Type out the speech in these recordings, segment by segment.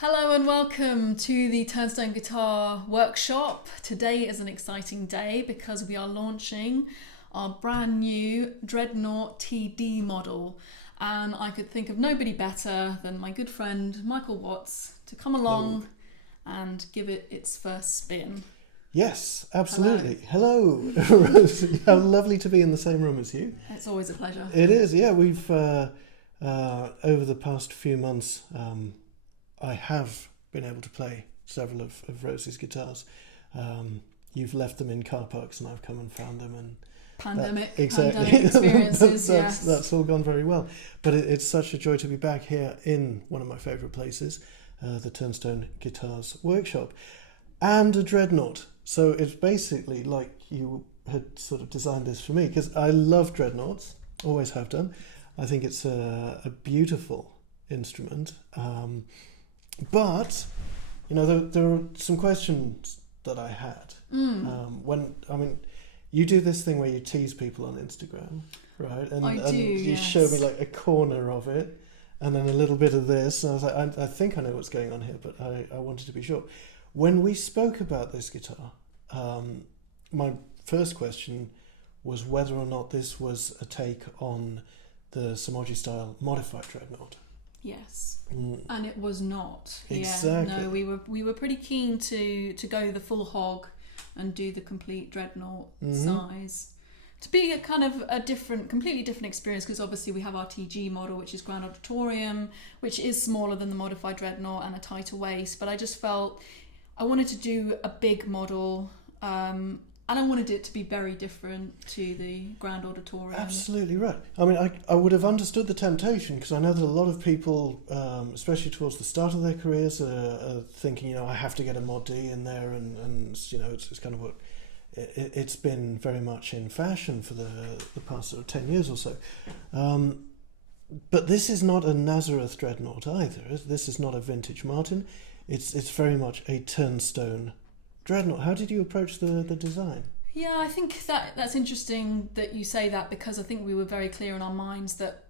Hello and welcome to the Turnstone Guitar Workshop. Today is an exciting day because we are launching our brand new Dreadnought TD model, and I could think of nobody better than my good friend Michael Watts to come along and give it its first spin. Yes, absolutely. Hello, Rosie. How lovely to be in the same room as you. It's always a pleasure. It is, yeah. We've, over the past few months, I have been able to play several of Rosie's guitars. You've left them in car parks and I've come and found them. And Pandemic experiences, yes. That's all gone very well. But it's such a joy to be back here in one of my favourite places, the Turnstone Guitars Workshop. And a Dreadnought. So it's basically like you had sort of designed this for me, because I love Dreadnoughts, always have done. I think it's a beautiful instrument. But, you know, there are some questions that I had. You do this thing where you tease people on Instagram, right? And you show me like a corner of it and then a little bit of this. And I was like, I think I know what's going on here, but I wanted to be sure. When we spoke about this guitar, my first question was whether or not this was a take on the Samoji style modified Dreadnought. Yes, and it was not. Exactly. Yeah, no, we were pretty keen to go the full hog and do the complete Dreadnought size. To be a kind of a completely different experience, because obviously we have our TG model, which is Grand Auditorium, which is smaller than the modified Dreadnought and a tighter waist. But I just felt I wanted to do a big model, and I wanted it to be very different to the Grand Auditorium. Absolutely right. I mean, I would have understood the temptation, because I know that a lot of people, especially towards the start of their careers, are thinking, you know, I have to get a Mod D in there, and you know, it's kind of what it's been very much in fashion for the past sort of 10 years or so. But this is not a Nazareth Dreadnought either. This is not a vintage Martin. It's very much a Turnstone Dreadnought. How did you approach the design? Yeah, I think that's interesting that you say that, because I think we were very clear in our minds that,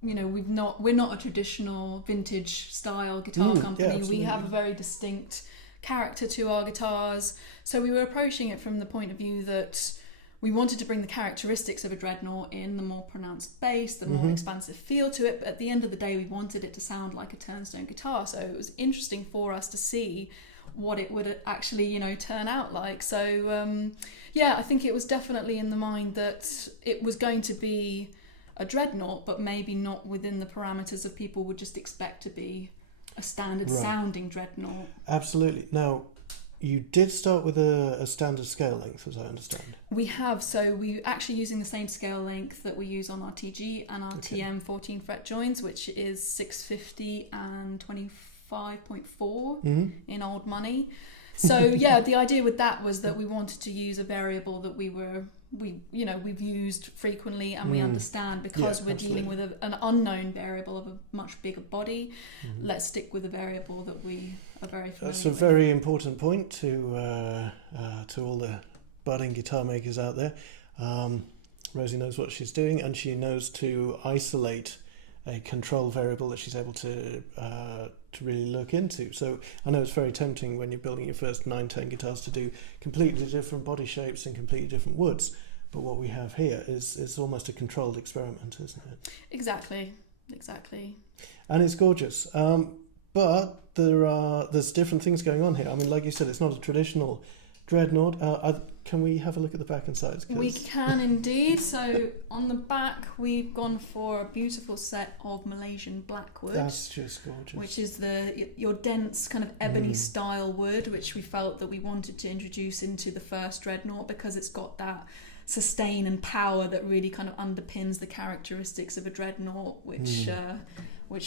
you know, we're not a traditional vintage style guitar company. Yeah, we have a very distinct character to our guitars. So we were approaching it from the point of view that we wanted to bring the characteristics of a Dreadnought in, the more pronounced bass, the more expansive feel to it. But at the end of the day, we wanted it to sound like a Turnstone guitar. So it was interesting for us to see what it would actually, you know, turn out like. So, I think it was definitely in the mind that it was going to be a Dreadnought, but maybe not within the parameters of people would just expect to be a standard sounding Dreadnought. Absolutely. Now, you did start with a standard scale length, as I understand. We have, so we're actually using the same scale length that we use on our TG and our TM 14 fret joints, which is 650 and 25.4 in old money. So yeah, the idea with that was that we wanted to use a variable that we've used frequently and we understand, because we're dealing with an unknown variable of a much bigger body. Let's stick with a variable that we are very familiar with. That's a very important point to all the budding guitar makers out there. Rosie knows what she's doing, and she knows to isolate a control variable that she's able to really look into. So I know it's very tempting when you're building your first 910 guitars to do completely different body shapes and completely different woods, but what we have here is almost a controlled experiment, isn't it? Exactly. And it's gorgeous. But there's different things going on here. I mean, like you said, it's not a traditional Dreadnought. Can we have a look at the back and sides? We can indeed. So on the back, we've gone for a beautiful set of Malaysian blackwood. That's just gorgeous. Which is your dense kind of ebony style wood, which we felt that we wanted to introduce into the first Dreadnought, because it's got that sustain and power that really kind of underpins the characteristics of a Dreadnought, which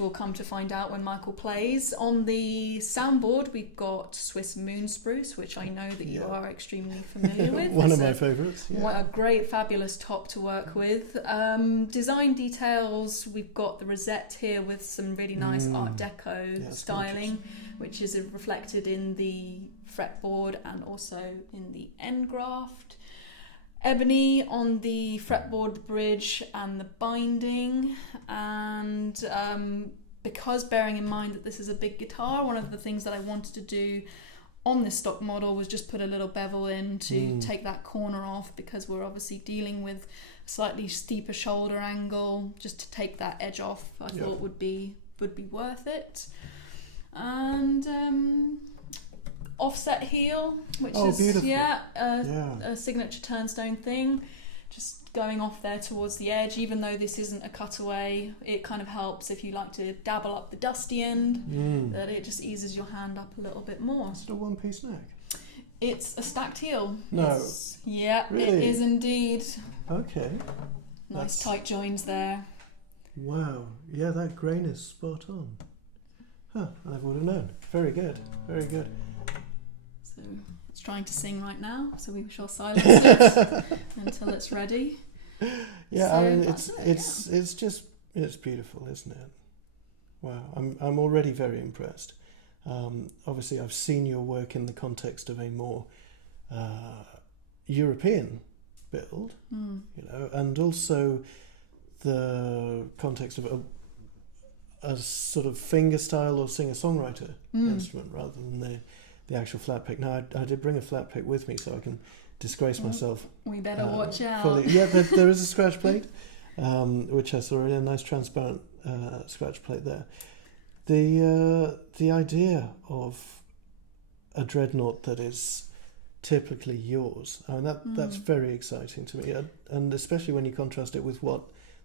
we'll come to find out when Michael plays. On the soundboard, we've got Swiss Moon Spruce, which I know that you are extremely familiar with. One of my favourites. Yeah. What a great, fabulous top to work with. Design details, we've got the rosette here with some really nice Art Deco styling, which is reflected in the fretboard and also in the end graft. Ebony on the fretboard, the bridge and the binding, and because bearing in mind that this is a big guitar, one of the things that I wanted to do on this stock model was just put a little bevel in to take that corner off, because we're obviously dealing with a slightly steeper shoulder angle, just to take that edge off. I thought would be worth it. And offset heel, which is beautiful. A signature turnstone thing, just going off there towards the edge. Even though this isn't a cutaway, it kind of helps if you like to dabble up the dusty end, that it just eases your hand up a little bit more. Is it a one-piece neck? It's a stacked heel. No. Really? It is indeed. Okay. Nice tight joins there. Wow. Yeah, that grain is spot on. Huh, I never would have known. Very good. Very good. So it's trying to sing right now, so we shall silence it until it's ready. Yeah, So I mean it's beautiful, isn't it? Wow, I'm already very impressed. Obviously, I've seen your work in the context of a more European build, and also the context of a sort of fingerstyle or singer-songwriter instrument rather than the actual flatpick. Now, I did bring a flatpick with me so I can disgrace myself. We better watch out. Fully. Yeah, there is a scratch plate, which I saw, a nice transparent scratch plate there. The idea of a Dreadnought that is typically yours, I mean, that's very exciting to me, and especially when you contrast it with what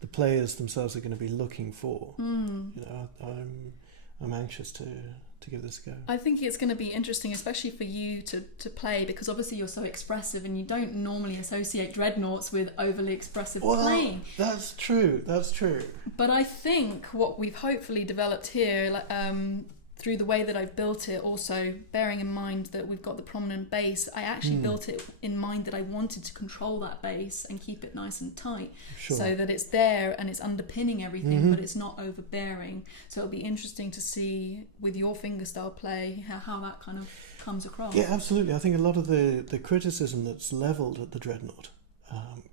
the players themselves are going to be looking for. I'm anxious to give this a go. I think it's going to be interesting, especially for you to play, because obviously you're so expressive and you don't normally associate Dreadnoughts with overly expressive playing. That's true. But I think what we've hopefully developed here, through the way that I've built it, also bearing in mind that we've got the prominent bass, I actually built it in mind that I wanted to control that bass and keep it nice and tight, so that it's there and it's underpinning everything, but it's not overbearing. So it'll be interesting to see with your fingerstyle play how that kind of comes across. Yeah, absolutely. I think a lot of the criticism that's levelled at the Dreadnought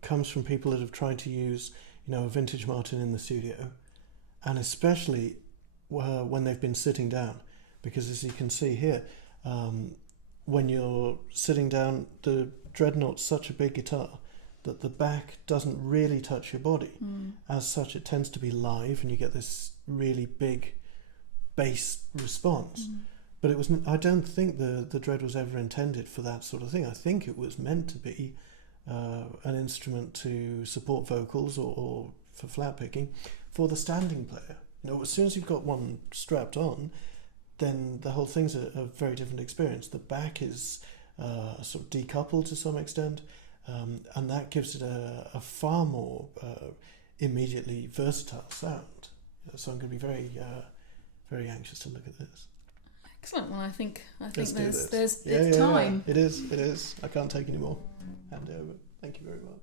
comes from people that have tried to use a vintage Martin in the studio, and especially when they've been sitting down, because as you can see here, when you're sitting down, the Dreadnought's such a big guitar that the back doesn't really touch your body. As such, it tends to be live and you get this really big bass response. But I don't think the Dread was ever intended for that sort of thing. I think it was meant to be an instrument to support vocals or for flat picking for the standing player. As soon as you've got one strapped on, then the whole thing's a very different experience. The back is sort of decoupled to some extent, and that gives it a far more immediately versatile sound. So I'm going to be very, very anxious to look at this. Excellent. Well, I think Let's there's time. Yeah. It is. I can't take any more. Hand it over. Thank you very much.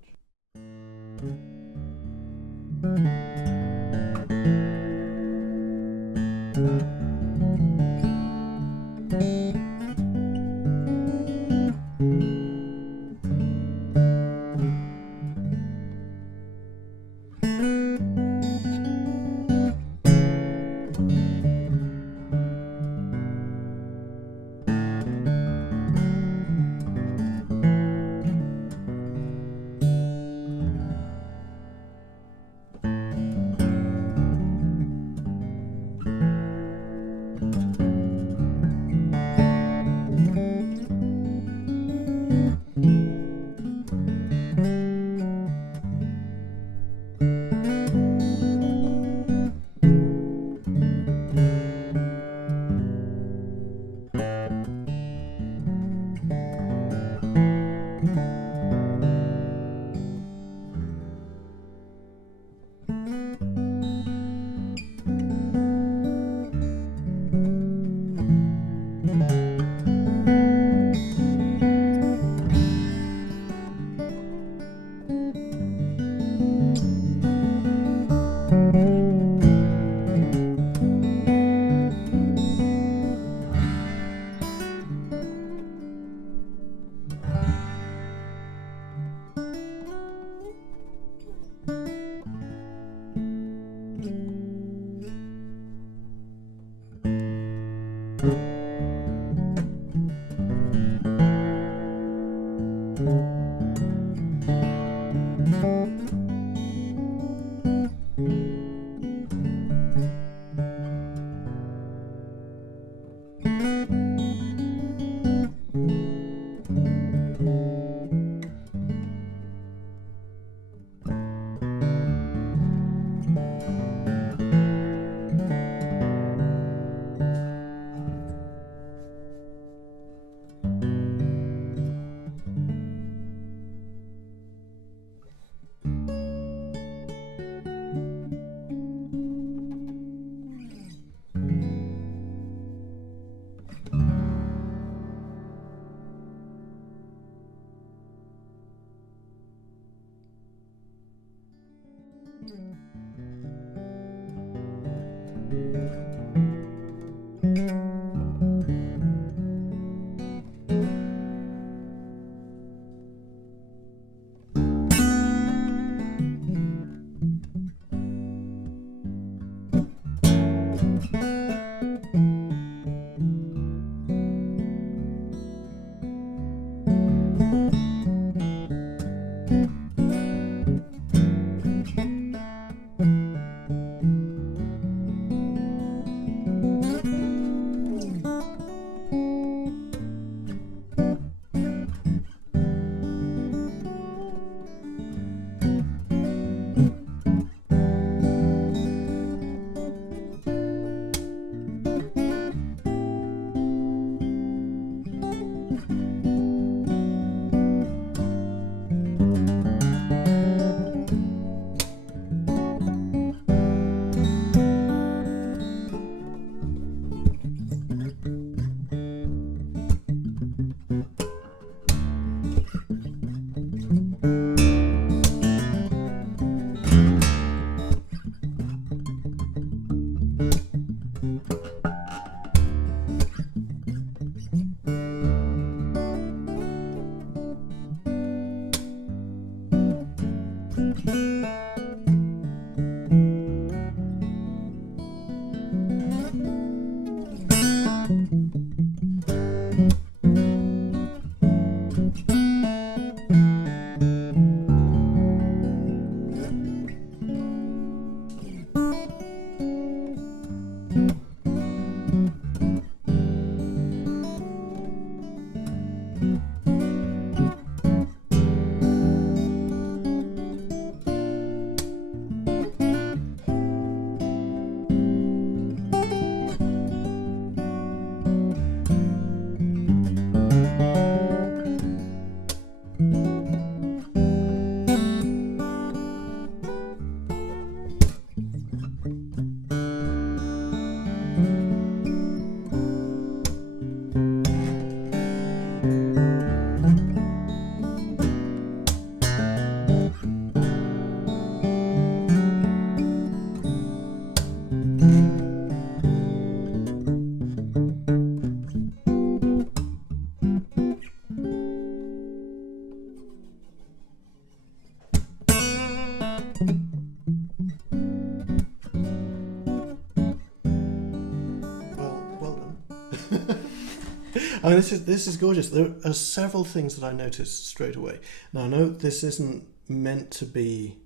I mean, this is gorgeous. There are several things that I noticed straight away. Now, I know this isn't meant to be...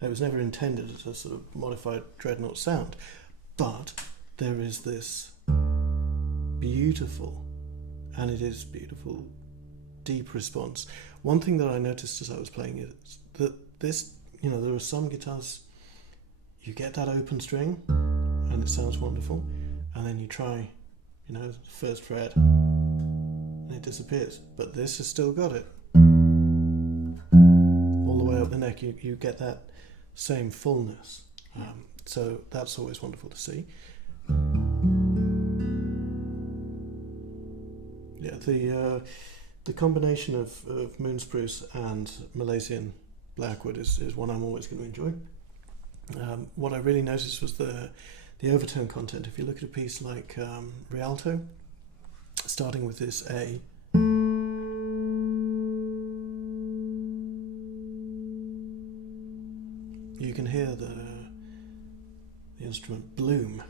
It was never intended as a sort of modified Dreadnought sound, but there is this beautiful, and it is beautiful, deep response. One thing that I noticed as I was playing is that this, you know, there are some guitars, you get that open string, and it sounds wonderful, and then you try, you know, first fret, and it disappears. But this has still got it. All the way up the neck, you get that same fullness. So that's always wonderful to see. Yeah, the combination of moon spruce and Malaysian blackwood is one I'm always going to enjoy. What I really noticed was the overtone content. If you look at a piece like Rialto, starting with this A, you can hear the instrument bloom,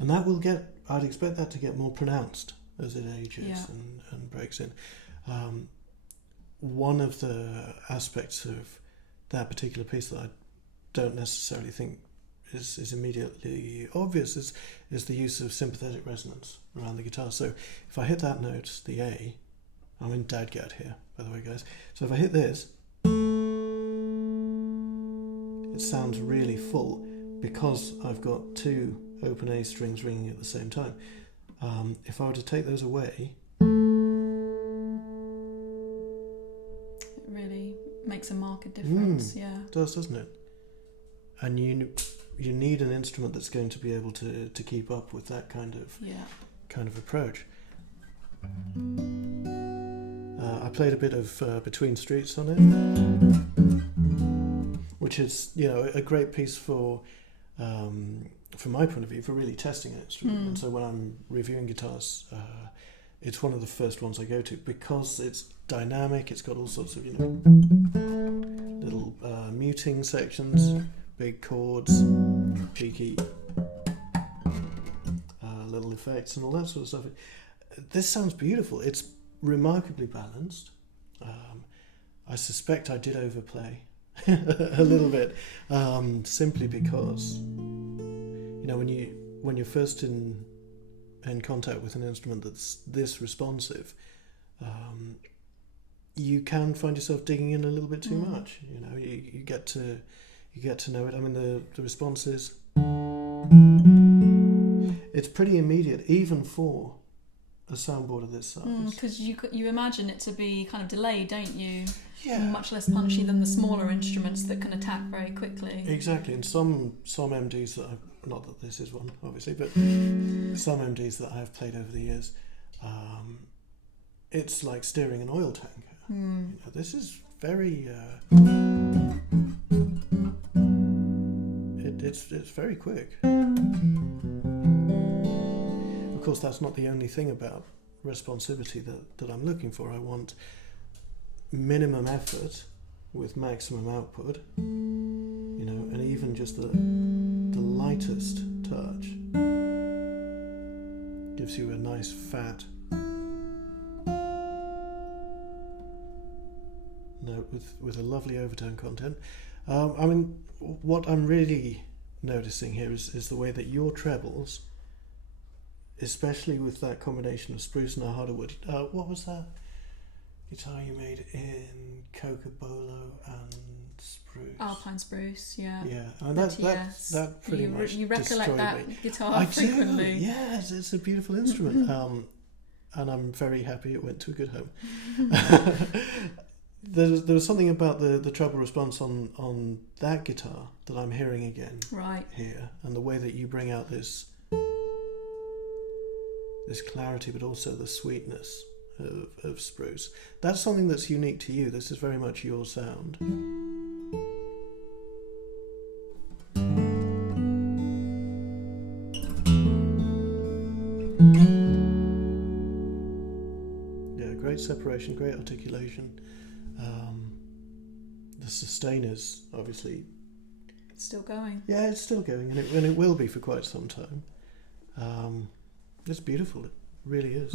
and that will get. I'd expect that to get more pronounced as it ages and breaks in. One of the aspects of that particular piece that I don't necessarily think is immediately obvious is the use of sympathetic resonance around the guitar. So if I hit that note, the A, I'm in dadgad here, by the way, guys. So if I hit this, it sounds really full because I've got two open A strings ringing at the same time. If I were to take those away, it really makes a marked difference. Yeah, it does, doesn't it? And you need an instrument that's going to be able to keep up with that kind of approach. I played a bit of Between Streets on it, which is, you know, a great piece for from my point of view, for really testing an instrument. And so when I'm reviewing guitars, it's one of the first ones I go to because it's dynamic. It's got all sorts of, you know, little muting sections, big chords, cheeky little effects and all that sort of stuff. This sounds beautiful. It's remarkably balanced. I suspect I did overplay a little bit, simply because, you know, when you're first in contact with an instrument that's this responsive, you can find yourself digging in a little bit too much. You know, you get to know it. I mean, the responses, it's pretty immediate, even for a soundboard of this size. Because you imagine it to be kind of delayed, don't you? Yeah. Much less punchy than the smaller instruments that can attack very quickly. Exactly, and some MDs that not that this is one, obviously, but some MDs that I've played over the years, it's like steering an oil tanker. You know, this is very. It's very quick. Of course, that's not the only thing about responsivity that I'm looking for. I want minimum effort with maximum output, you know, and even just the lightest touch gives you a nice fat note with a lovely overtone content. I mean, what I'm really noticing here is the way that your trebles, especially with that combination of spruce and a harder wood. What was that guitar you made in Cocobolo and spruce? Alpine spruce, yeah. Yeah, and that pretty much you recollect that me. guitar I frequently. do. Yes, it's a beautiful instrument, and I'm very happy it went to a good home. There was something about the treble response on that guitar that I'm hearing again here, and the way that you bring out this clarity, but also the sweetness of spruce. That's something that's unique to you. This is very much your sound. Yeah, great separation, great articulation. The sustain is obviously still going. Yeah, it's still going, and it will be for quite some time. It's beautiful. It really is.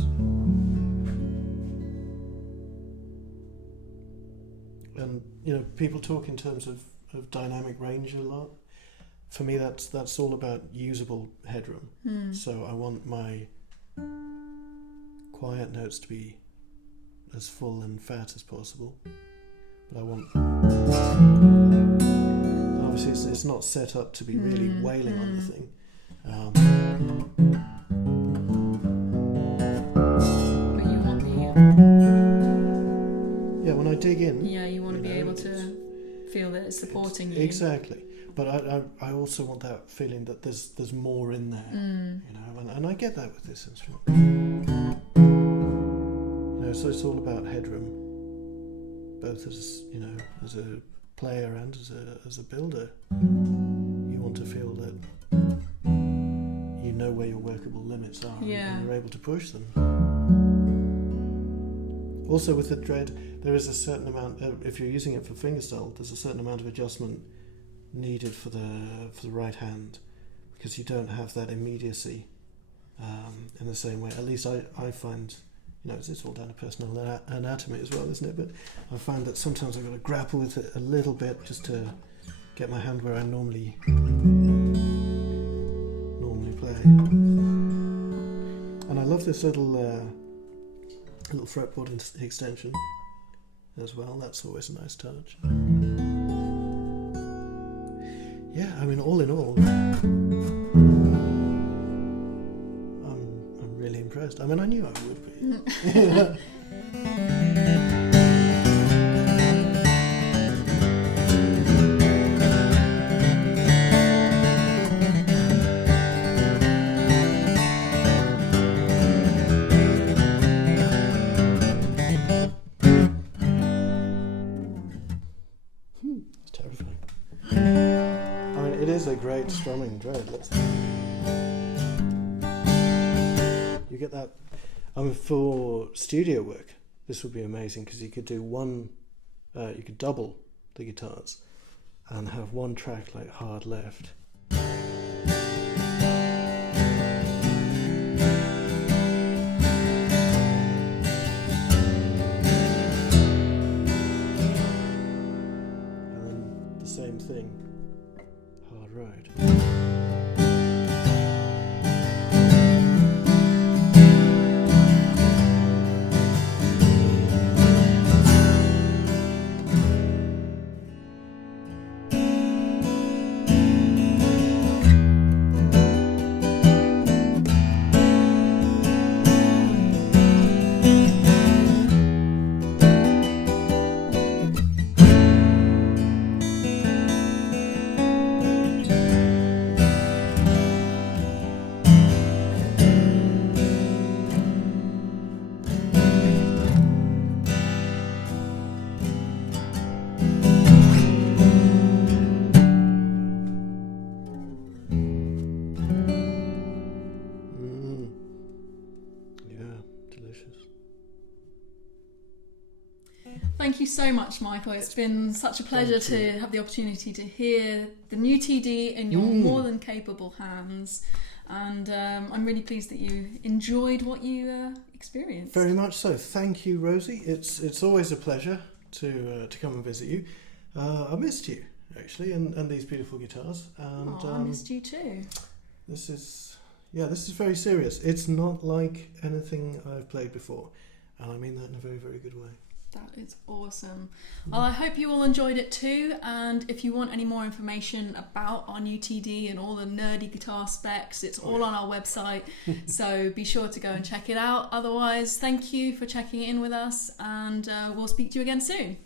And you know, people talk in terms of dynamic range a lot. For me, that's all about usable headroom. So I want my quiet notes to be as full and fat as possible, but I want. And obviously, it's not set up to be really wailing on the thing. But you want yeah, when I dig in. Yeah, you want to be able to feel that it's supporting you. Exactly. But I also want that feeling that there's more in there, you know, and I get that with this instrument. You know, so it's all about headroom, both as you know, as a player and as a builder. You want to feel that you know where your workable limits are, and you're able to push them. Also, with the Dread, there is a certain amount. If you're using it for fingerstyle, there's a certain amount of adjustment needed for the right hand, because you don't have that immediacy in the same way. At least I find, you know, it's all down to personal anatomy as well, isn't it? But I find that sometimes I've got to grapple with it a little bit just to get my hand where I normally play. And I love this little fretboard extension as well. That's always a nice touch. Yeah, I mean, all in all, I'm really impressed. I mean, I knew I would be. It's terrifying. I mean, it is a great strumming Dread. You get that. I mean, for studio work, this would be amazing, because you could do you could double the guitars and have one track like hard left. And then the same thing. Hard right. so much, Michael. It's been such a pleasure to have the opportunity to hear the new TD in your more than capable hands. And I'm really pleased that you enjoyed what you experienced. Very much so. Thank you, Rosie. It's always a pleasure to come and visit you. I missed you, actually, and these beautiful guitars. And I missed you too. This is very serious. It's not like anything I've played before, and I mean that in a very, very good way. That is awesome. Well, I hope you all enjoyed it too, and if you want any more information about our new TD and all the nerdy guitar specs, it's all on our website, so be sure to go and check it out. Otherwise, thank you for checking in with us, and we'll speak to you again soon.